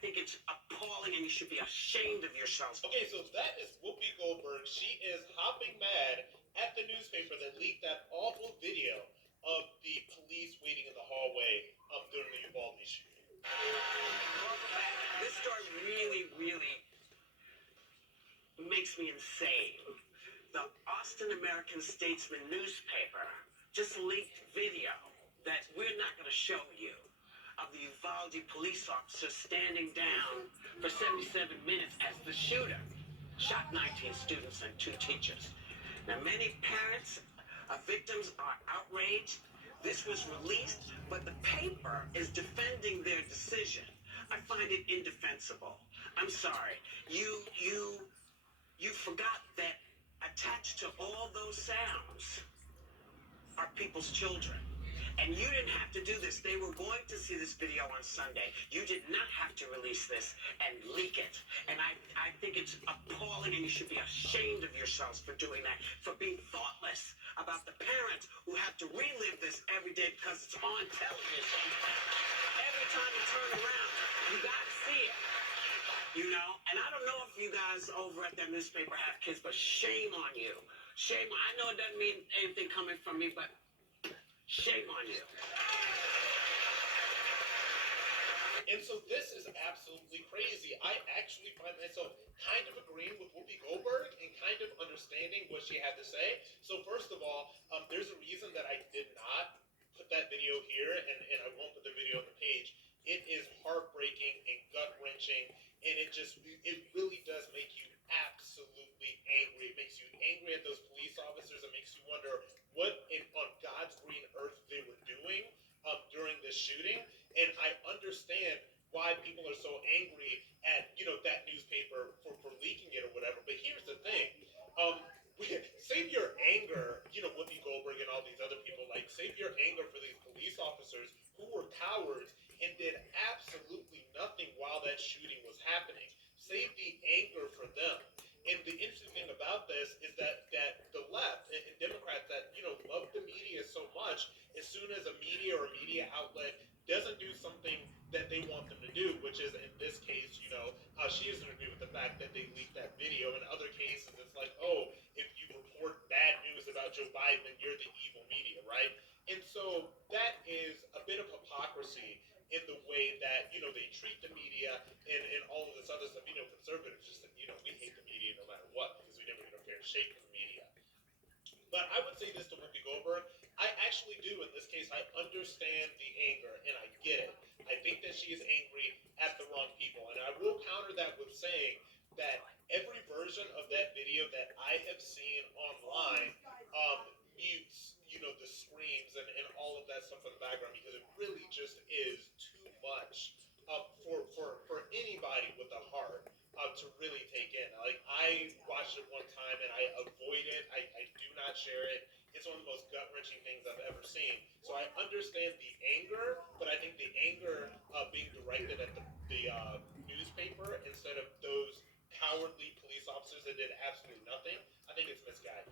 think it's appalling and you should be ashamed of yourselves. Okay, so that is Whoopi Goldberg. She is hopping mad at the newspaper that leaked that awful video of the police waiting in the hallway during the Uvalde shooting. This story really makes me insane. The Austin American-Statesman newspaper just leaked video that we're not going to show you of the Uvalde police officer standing down for 77 minutes as the shooter shot 19 students and 2 teachers. Now, many parents of victims are outraged. This was released, but the paper is defending their decision. I find it indefensible. I'm sorry. You forgot that attached to all those sounds are people's children. And you didn't have to do this. They were going to see this video on Sunday. You did not have to release this and leak it. And I think it's appalling, and you should be ashamed of yourselves for doing that, for being thoughtless about the parents who have to relive this every day because it's on television. Every time you turn around, you got to see it. You know? And I don't know if you guys over at that newspaper have kids, but shame on you. Shame. I know it doesn't mean anything coming from me, but shame on you. And so this is absolutely crazy. I actually find myself kind of agreeing with Whoopi Goldberg and kind of understanding what she had to say. So first of all, there's a reason that I did not put that video here, and I won't put the video on the page. It is heartbreaking and gut-wrenching, and it really does make you absolutely angry. It makes you angry at those police officers. It makes you wonder what on God's green earth they were doing during this shooting. And I understand why people are so angry at, that newspaper for leaking it or whatever. But here's the thing. Save your anger, Whoopi Goldberg and all these other people, save your anger for these police officers who were cowards and did absolutely nothing while that shooting was happening. Save the anger for them. And the interesting thing about this is that the left and Democrats that, love the media so much, as soon as a media or a media outlet doesn't do something that they want them to do, which is in this case, she doesn't agree with the fact that they leaked that video. In other cases, it's like, oh, if you report bad news about Joe Biden, then you're the evil media, right? And so that is a bit of hypocrisy in the way that, they treat the media and all of this other stuff. Conservatives just, we hate the media no matter what because we never get a fair shake of the media. But I would say this to Whoopi Goldberg. I actually do, in this case, I understand the anger, and I get it. I think that she is angry at the wrong people. And I will counter that with saying that every version of that video that I have seen online mutes, the screams and all of that stuff in the background because it really just is too much for anybody with a heart to really take in. I watched it one time and I avoid it. I do not share it. It's one of the most gut-wrenching things I've ever seen. So I understand the anger, but I think the anger being directed at the newspaper instead of those cowardly police officers that did absolutely nothing, I think it's misguided.